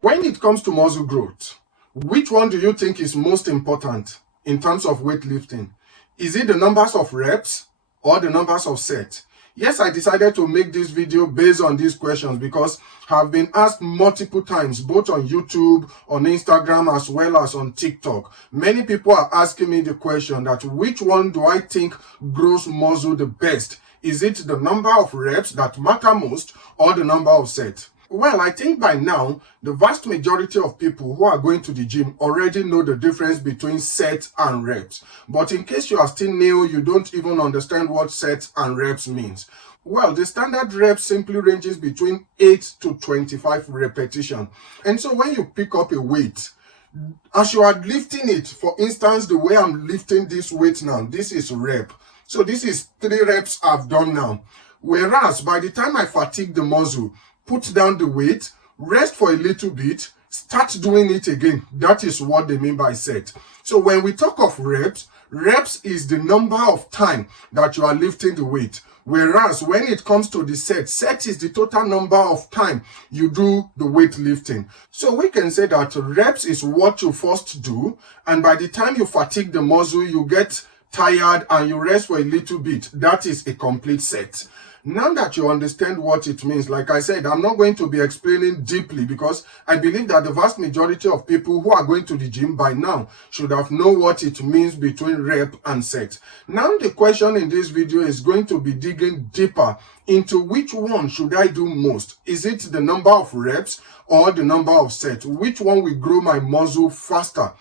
When it comes to muscle growth, which one do you think is most important in terms of weightlifting? Is it the numbers of reps or the numbers of sets? Yes, I decided to make this video based on these questions because I've been asked multiple times, both on YouTube, on Instagram, as well as on TikTok. Many people are asking me the question that which one do I think grows muscle the best? Is it the number of reps that matter most or the number of sets? Well, I think by now, the vast majority of people who are going to the gym already know the difference between sets and reps. But in case you are still new, you don't even understand what sets and reps means. Well, the standard rep simply ranges between 8 to 25 repetitions. And so when you pick up a weight, as you are lifting it, for instance, the way I'm lifting this weight now, this is rep. So this is 3 reps I've done now. Whereas by the time I fatigue the muscle, put down the weight, rest for a little bit, start doing it again. That is what they mean by set. So when we talk of reps, reps is the number of time that you are lifting the weight. Whereas when it comes to the set is the total number of time you do the weight lifting. So we can say that reps is what you first do, and by the time you fatigue the muscle, you get tired and you rest for a little bit. That is a complete set. Now that you understand what it means, like I said, I'm not going to be explaining deeply because I believe that the vast majority of people who are going to the gym by now should have known what it means between rep and set. Now the question in this video is going to be digging deeper into which one should I do most. Is it the number of reps or the number of sets? Which one will grow my muscle faster?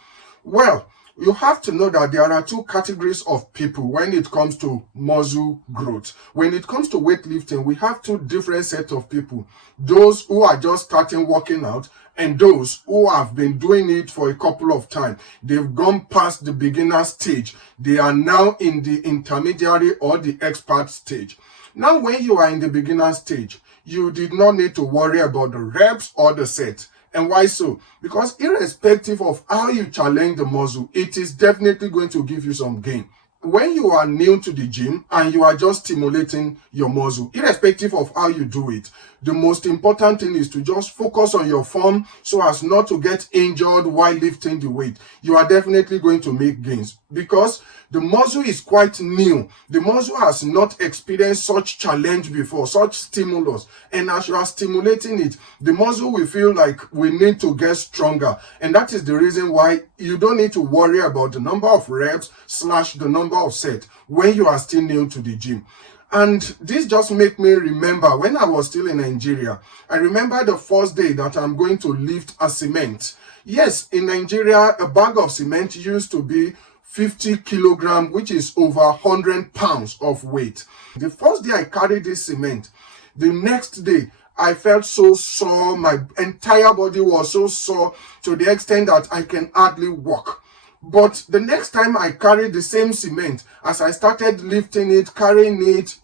Well, you have to know that there are 2 categories of people when it comes to muscle growth. When it comes to weightlifting, we have 2 different sets of people. Those who are just starting working out and those who have been doing it for a couple of times. They've gone past the beginner stage. They are now in the intermediary or the expert stage. Now, when you are in the beginner stage, you did not need to worry about the reps or the set. And why so? Because irrespective of how you challenge the muscle, it is definitely going to give you some gain. When you are new to the gym and you are just stimulating your muscle, irrespective of how you do it, the most important thing is to just focus on your form so as not to get injured while lifting the weight. You are definitely going to make gains because the muscle is quite new. The muscle has not experienced such challenge before, such stimulus. And as you are stimulating it, the muscle will feel like we need to get stronger. And that is the reason why you don't need to worry about the number of reps / the number of sets when you are still new to the gym. And this just make me remember when I was still in Nigeria. I remember the first day that I'm going to lift a cement. Yes, in Nigeria, a bag of cement used to be 50 kilograms, which is over 100 pounds of weight. The first day I carried this cement, the next day, I felt so sore. My entire body was so sore to the extent that I can hardly walk. But the next time I carried the same cement, as I started lifting it, carrying it,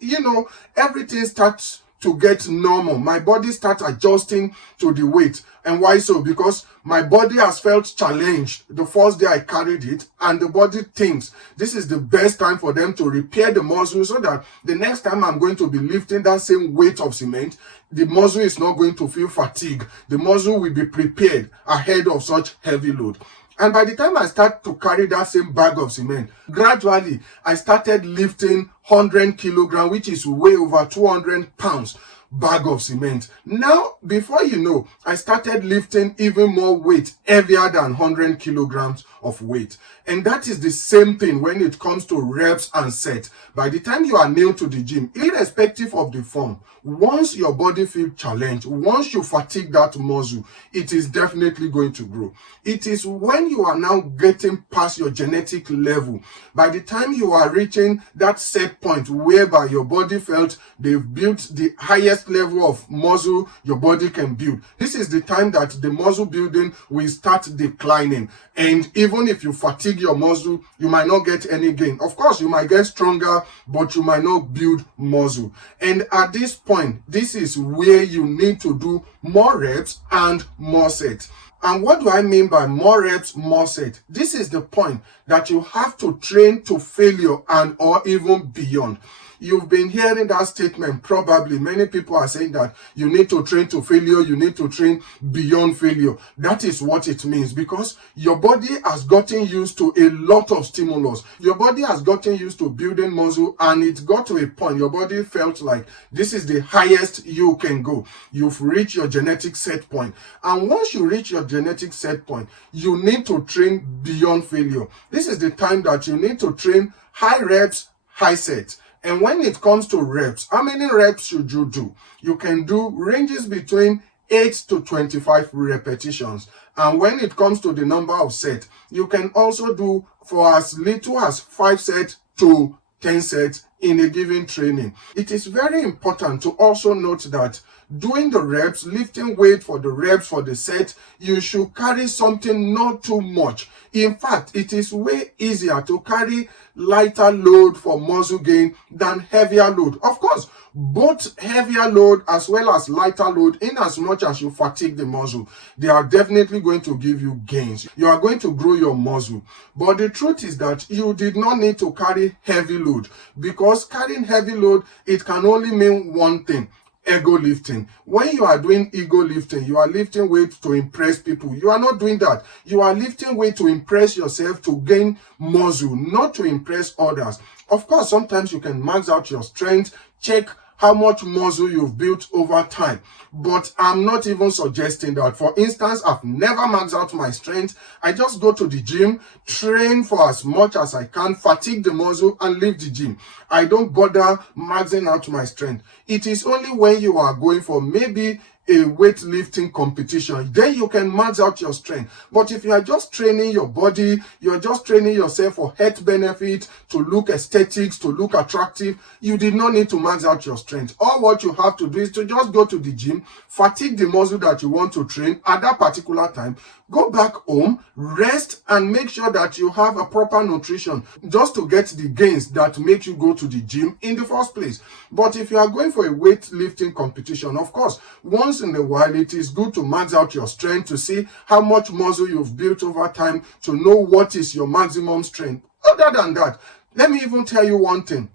everything starts to get normal. My body starts adjusting to the weight. And why so? Because my body has felt challenged the first day I carried it, and the body thinks this is the best time for them to repair the muscle so that the next time I'm going to be lifting that same weight of cement, the muscle is not going to feel fatigue. The muscle will be prepared ahead of such heavy load. And by the time I start to carry that same bag of cement, gradually I started lifting 100 kilograms, which is way over 200 pounds bag of cement. Now, before you know, I started lifting even more weight, heavier than 100 kilograms of weight. And that is the same thing when it comes to reps and sets. By the time you are new to the gym, irrespective of the form, once your body feels challenged, once you fatigue that muscle, it is definitely going to grow. It is when you are now getting past your genetic level, by the time you are reaching that set point whereby your body felt they've built the highest level of muscle your body can build, this is the time that the muscle building will start declining. And even if you fatigue your muscle, you might not get any gain. Of course, you might get stronger, but you might not build muscle. And at this point, this is where you need to do more reps and more sets. And what do I mean by more reps, more sets? This is the point that you have to train to failure and or even beyond. You've been hearing that statement probably. Many people are saying that you need to train to failure, you need to train beyond failure. That is what it means, because your body has gotten used to a lot of stimulus. Your body has gotten used to building muscle, and it got to a point your body felt like this is the highest you can go. You've reached your genetic set point. And once you reach your genetic set point, you need to train beyond failure. This is the time that you need to train high reps, high sets. And when it comes to reps, how many reps should you do? You can do ranges between 8 to 25 repetitions. And when it comes to the number of sets, you can also do for as little as 5 sets to 10 sets in a given training. It is very important to also note that doing the reps, lifting weight for the reps for the set, you should carry something not too much. In fact, it is way easier to carry lighter load for muscle gain than heavier load. Of course, both heavier load as well as lighter load, in as much as you fatigue the muscle, they are definitely going to give you gains. You are going to grow your muscle. But the truth is that you did not need to carry heavy load, because carrying heavy load, it can only mean one thing: ego lifting. When you are doing ego lifting, you are lifting weight to impress people. You are not doing that. You are lifting weight to impress yourself, to gain muscle, not to impress others. Of course, sometimes you can max out your strength, check how much muscle you've built over time. But I'm not even suggesting that. For instance, I've never maxed out my strength. I just go to the gym, train for as much as I can, fatigue the muscle, and leave the gym. I don't bother maxing out my strength. It is only when you are going for maybe a weightlifting competition, then you can max out your strength. But if you are just training your body, you're just training yourself for health benefit, to look aesthetics, to look attractive, you did not need to max out your strength. All what you have to do is to just go to the gym, fatigue the muscle that you want to train at that particular time, go back home, rest, and make sure that you have a proper nutrition just to get the gains that make you go to the gym in the first place. But if you are going for a weightlifting competition, of course, once in a while, it is good to max out your strength, to see how much muscle you've built over time, to know what is your maximum strength. Other than that, let me even tell you one thing.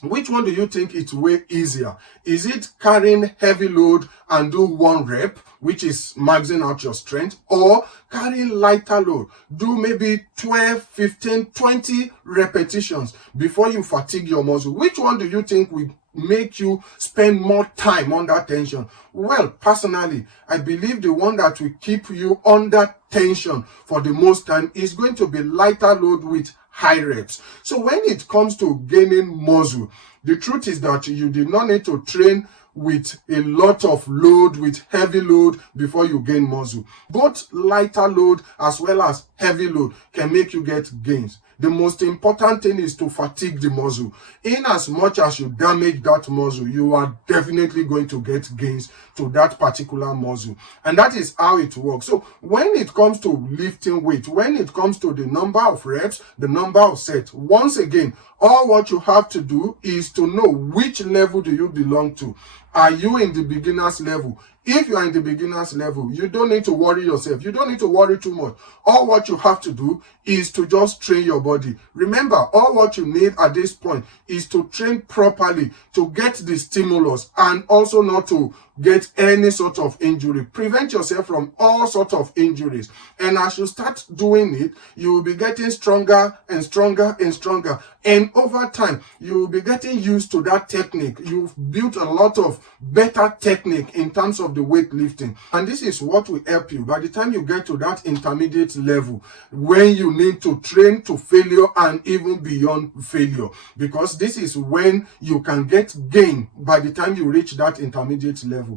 Which one do you think is way easier? Is it carrying heavy load and do 1 rep, which is maxing out your strength, or carrying lighter load, do maybe 12, 15, 20 repetitions before you fatigue your muscle? Which one do you think will make you spend more time under tension? Well, personally, I believe the one that will keep you under tension for the most time is going to be lighter load with high reps. So when it comes to gaining muscle, the truth is that you did not need to train with a lot of load, with heavy load, before you gain muscle. Both lighter load as well as heavy load can make you get gains. The most important thing is to fatigue the muscle. In as much as you damage that muscle, you are definitely going to get gains to that particular muscle. And that is how it works. So when it comes to lifting weight, when it comes to the number of reps, the number of sets, once again, all what you have to do is to know which level do you belong to. Are you in the beginner's level? If you are in the beginner's level, you don't need to worry yourself. You don't need to worry too much. All what you have to do is to just train your body. Remember, all what you need at this point is to train properly, to get the stimulus, and also not to get any sort of injury. Prevent yourself from all sorts of injuries. And as you start doing it, you will be getting stronger and stronger and stronger. And over time, you will be getting used to that technique. You've built a lot of better technique in terms of the weightlifting. And this is what will help you by the time you get to that intermediate level, when you need to train to failure and even beyond failure. Because this is when you can get gain by the time you reach that intermediate level.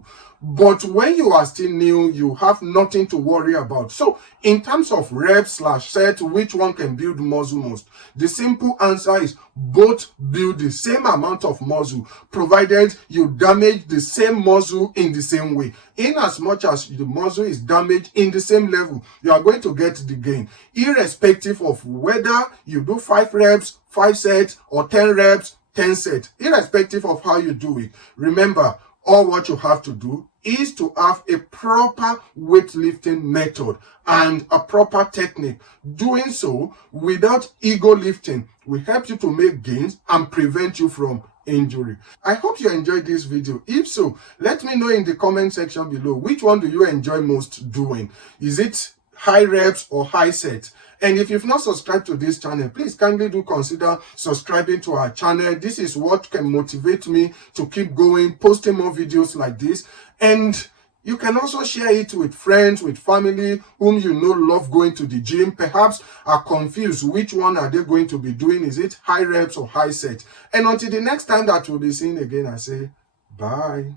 But when you are still new, you have nothing to worry about. So in terms of reps/set, which one can build muscle most? The simple answer is both build the same amount of muscle, provided you damage the same muscle in the same way. In as much as the muscle is damaged in the same level, you are going to get the gain, irrespective of whether you do 5 reps, 5 sets, or 10 reps, 10 sets, irrespective of how you do it. Remember, all what you have to do is to have a proper weightlifting method and a proper technique. Doing so without ego lifting will help you to make gains and prevent you from injury. I hope you enjoyed this video. If so, let me know in the comment section below, which one do you enjoy most doing? Is it high reps or high sets? And if you've not subscribed to this channel, please kindly do consider subscribing to our channel. This is what can motivate me to keep going, posting more videos like this. And you can also share it with friends, with family whom you know love going to the gym, perhaps are confused which one are they going to be doing. Is it high reps or high set? And until the next time that we'll be seeing again, I say bye.